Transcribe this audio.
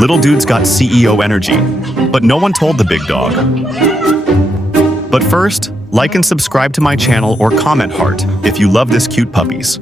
Little dude's got CEO energy, but no one told the big dog. But first, like and subscribe to my channel or comment heart if you love this cute puppies.